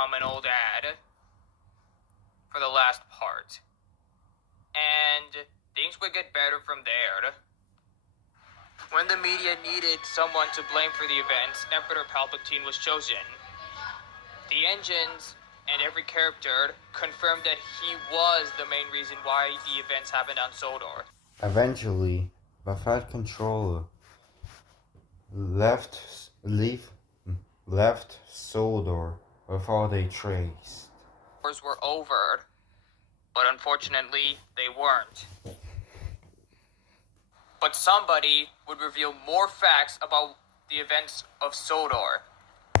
from an old ad for the last part. And things would get better from there. When the media needed someone to blame for the events, Emperor Palpatine was chosen. The engines and every character confirmed that he was the main reason why the events happened on Sodor. Eventually, the Fat Controller left Sodor without a trace. Wars were over, but unfortunately, they weren't. But somebody would reveal more facts about the events of Sodor,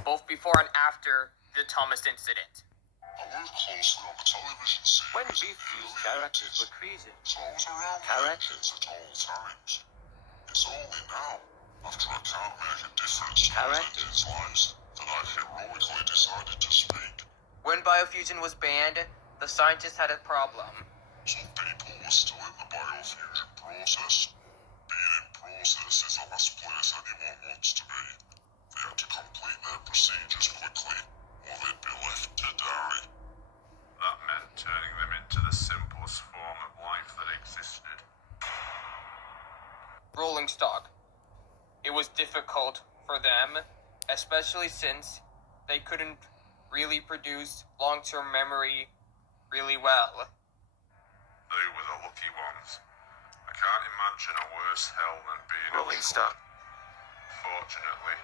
both before and after the Thomas incident. I worked closely on the television series. When Beefy's characters were treason, So I was around characters at all times. It's only now, after I can't make a difference to Characters. kids' lives, that I've heroically decided to speak. When biofusion was banned, the scientists had a problem. Some people were still in the biofusion process. Being in process is the last place anyone wants to be. They had to complete their procedures quickly, or they'd be left to die. That meant turning them into the simplest form of life that existed. Rolling stock. It was difficult for them, especially since they couldn't really produce long-term memory really well. They were the lucky ones. I can't imagine a worse hell than being rolling stock. Fortunately,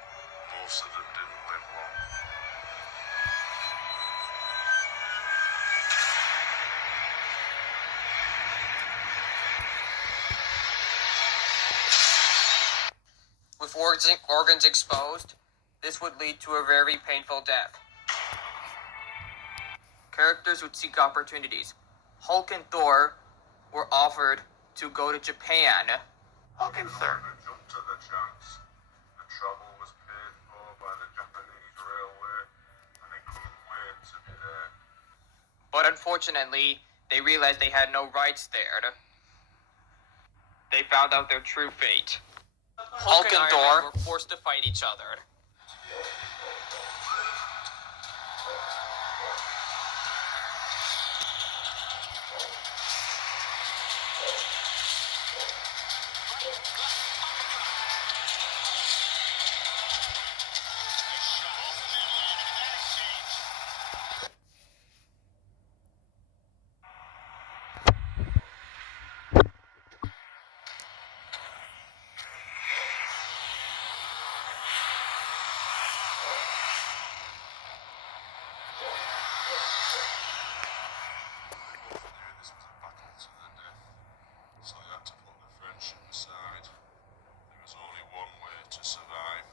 most of them didn't live long. With organs exposed, this would lead to a very painful death. Characters would seek opportunities. Hulk and Thor were offered to go to Japan. Hulk and Thor. They jumped at the chance. The travel was paid for by the Japanese railway, and they couldn't wait to be there. But unfortunately, they realized they had no rights there. They found out their true fate. Hulk and Thor were forced to fight each other. This was a battle to the death, so I had to put the friendship aside. There was only one way to survive.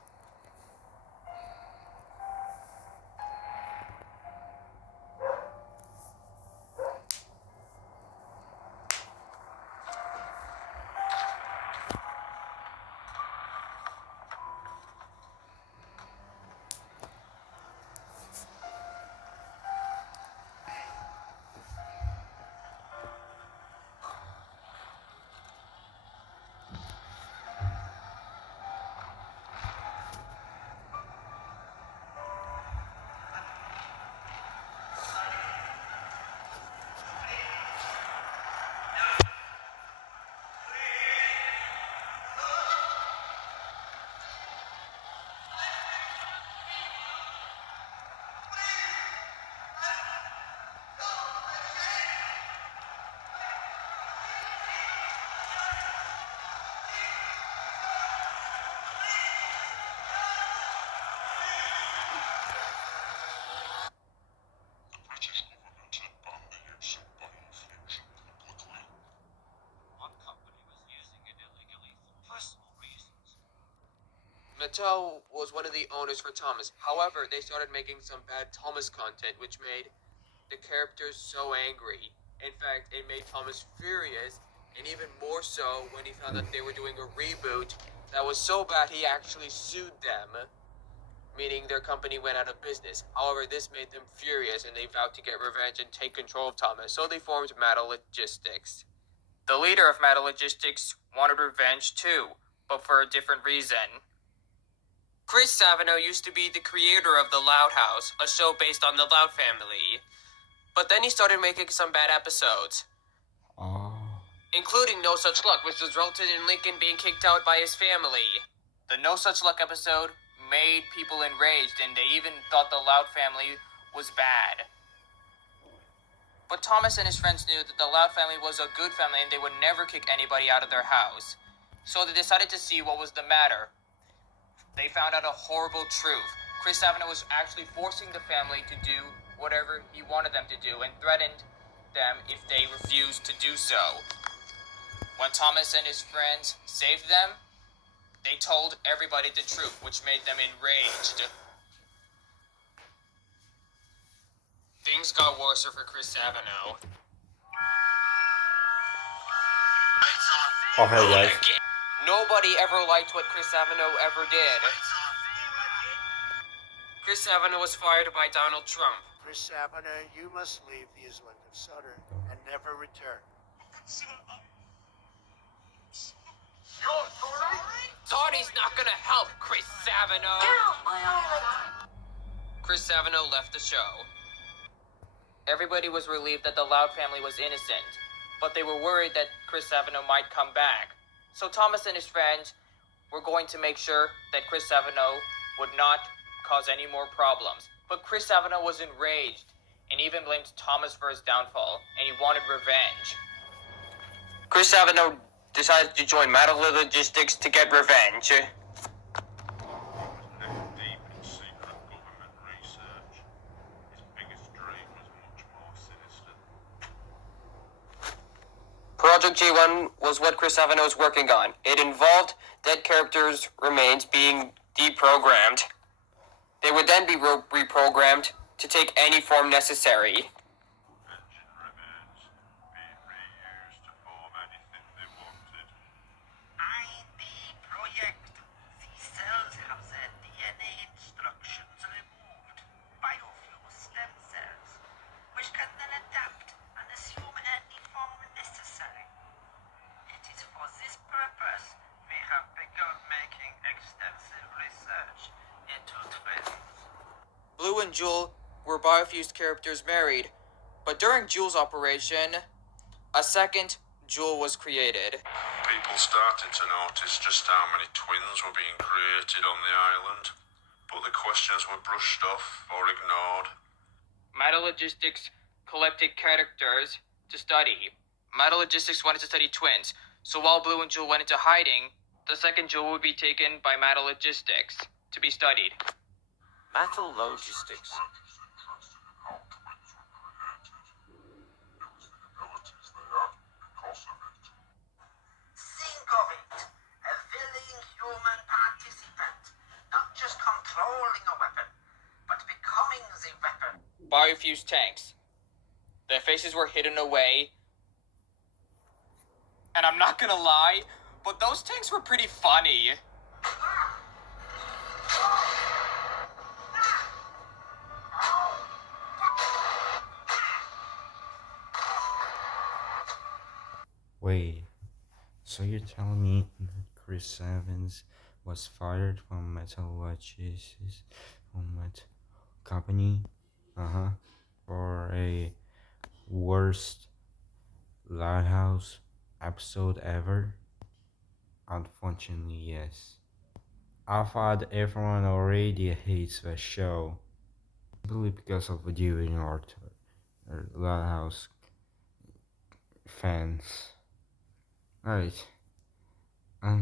The British government had banned the use of biofusion publicly. One company was using it illegally for personal reasons. Mattel was one of the owners for Thomas. However, they started making some bad Thomas content, which made the characters so angry. In fact, it made Thomas furious, and even more so when he found that they were doing a reboot that was so bad he actually sued them, meaning their company went out of business. However, this made them furious, and they vowed to get revenge and take control of Thomas, so they formed Metal Logistics. The leader of Metal Logistics wanted revenge too, but for a different reason. Chris Savino used to be the creator of The Loud House, a show based on the Loud family. But then he started making some bad episodes, Oh. including No Such Luck, which resulted in Lincoln being kicked out by his family. The No Such Luck episode made people enraged, and they even thought the Loud family was bad. But Thomas and his friends knew that the Loud family was a good family and they would never kick anybody out of their house. So they decided to see what was the matter. They found out a horrible truth. Chris Savino was actually forcing the family to do whatever he wanted them to do and threatened them if they refused to do so. When Thomas and his friends saved them, they told everybody the truth, which made them enraged. Things got worse for Chris Savino. Okay, guys. Nobody ever liked what Chris Savino ever did. Chris Savino was fired by Donald Trump. Chris Savino, you must leave the island of Sodor and never return. Sorry's not gonna help, Chris Savino. Chris Savino left the show. Everybody was relieved that the Loud family was innocent, but they were worried that Chris Savino might come back. So Thomas and his friends were going to make sure that Chris Savino would not cause any more problems. But Chris Savino was enraged and even blamed Thomas for his downfall, and he wanted revenge. Chris Savino decided to join Metal Logistics to get revenge. He was neck deep in secret government research. His biggest dream was much more sinister. Project G-1 was what Chris Savino was working on. It involved dead characters' remains being deprogrammed. They would then be reprogrammed to take any form necessary. Engine remains being reused to form anything they wanted. ID Projekt. These cells have their DNA instructions removed. Biofuel stem cells, which can then adapt and assume any form necessary. It is for this purpose we have begun making extensive research into twins. Blue and Jewel were biofused characters married, but during Jewel's operation, a second Jewel was created. People started to notice just how many twins were being created on the island, but the questions were brushed off or ignored. Metalogistics collected characters to study. Metalogistics wanted to study twins, so while Blue and Jewel went into hiding, the second Jewel would be taken by Metalogistics to be studied. Metal Logistics. Think of it. A willing human participant. Not just controlling a weapon, but becoming the weapon. Biofused tanks. Their faces were hidden away. And I'm not gonna lie, but those tanks were pretty funny. Wait, so you're telling me that Chris Evans was fired from Metal Logistics, from that company? For a worst Loud House episode ever? Unfortunately, yes. I thought everyone already hates the show, simply because of the viewing or Loud House fans. Alright. I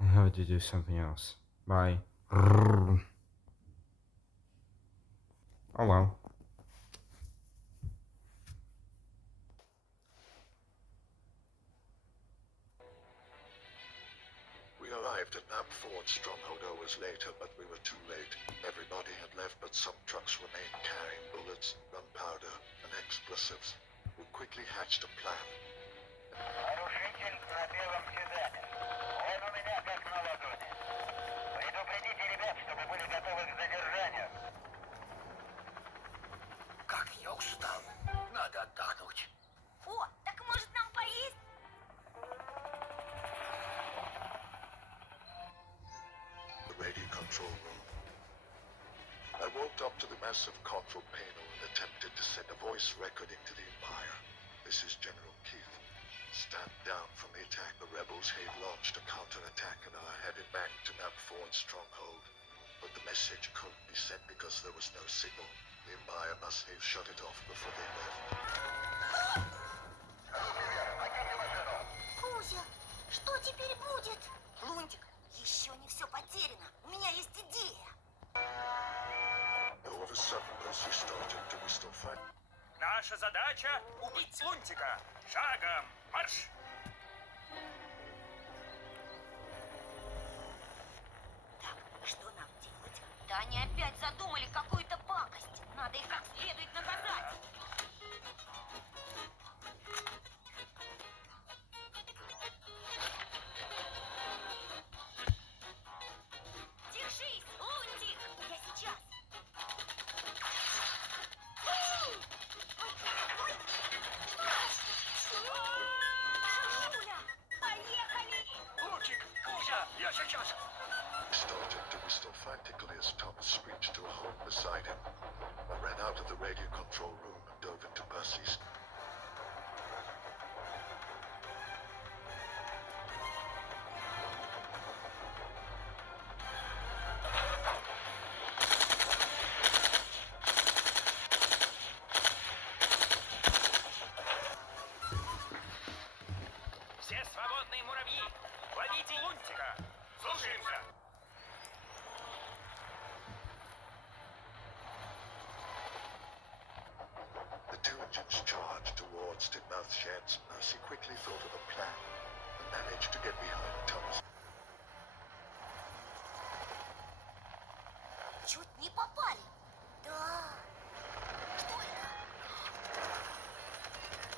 have to do something else. Bye. Oh well. We arrived at Map Ford's stronghold hours later, but we were too late. Everybody had left, but some trucks remained carrying bullets, gunpowder, and explosives. We quickly hatched a plan. Нарушитель на белом седане. Он у меня как на ладони. Предупредите ребят, чтобы были готовы к задержанию. Как я устал. Надо отдохнуть. О, так может нам поесть? The radio control room. I walked up to the massive control panel and attempted to send a voice recording to the Empire. This is General Keith. Stand down from the attack. The rebels had launched a counterattack and are headed back to Map 4's stronghold. But the message couldn't be sent because there was no signal. The Empire must have shut it off before they left. Кузя, что теперь будет? Лунтик, еще не все потеряно. У меня есть идея. All of a sudden, Percy started to whistle fire. Наша задача — убить Лунтика. Шагом марш! Так, что нам делать? Да они опять задумали какую-то пакость. Надо их как следует наказать. Держись, Лунтик! Я сейчас. Шуля, поехали! Лунтик, Кузя, я сейчас! He started to whistle frantically as Thomas screeched to a halt beside him. I ran out of the radio control room and dove into Percy's. Все свободные муравьи! Ловите Лунтика! Слушаемся! The two engines charged towards Titmouth sheds. Percy quickly thought of a plan and managed to get behind Thomas. Чуть не попали. Да. Что это?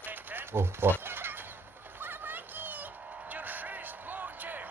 Тен-тен, Опа. Помоги! держись, Лунтик!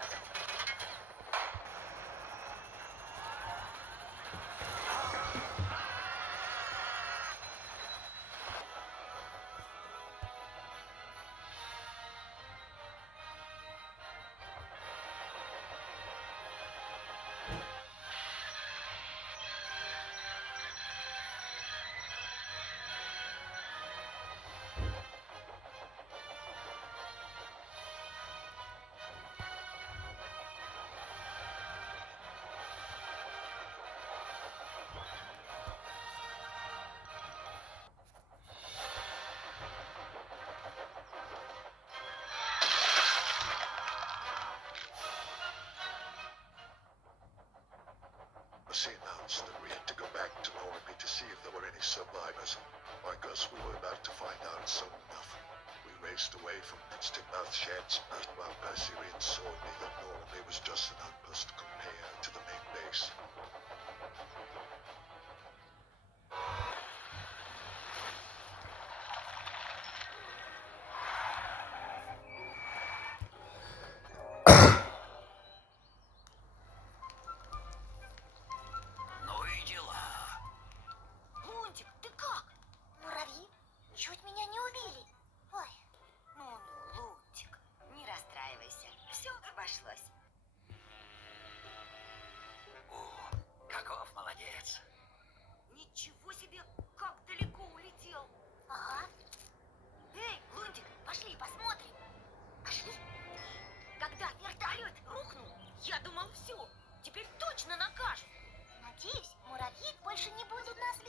Percy announced that we had to go back to Normandy to see if there were any survivors. I guess we were about to find out soon enough. We raced away from Titmouth sheds, while Percy reassured me that Normandy was just an outpost compared to the main base. Ну и дела. Лунтик, ты как? Муравьи? Чуть меня не убили. Ой, ну, Лунтик, не расстраивайся. Все обошлось. О, каков молодец. Ничего себе, как далеко улетел. Ага. Эй, Лунтик, пошли посмотрим. Пошли. Когда вертолет рухнул, я думал, все, теперь точно накажут. Надеюсь, муравьи больше не будет нас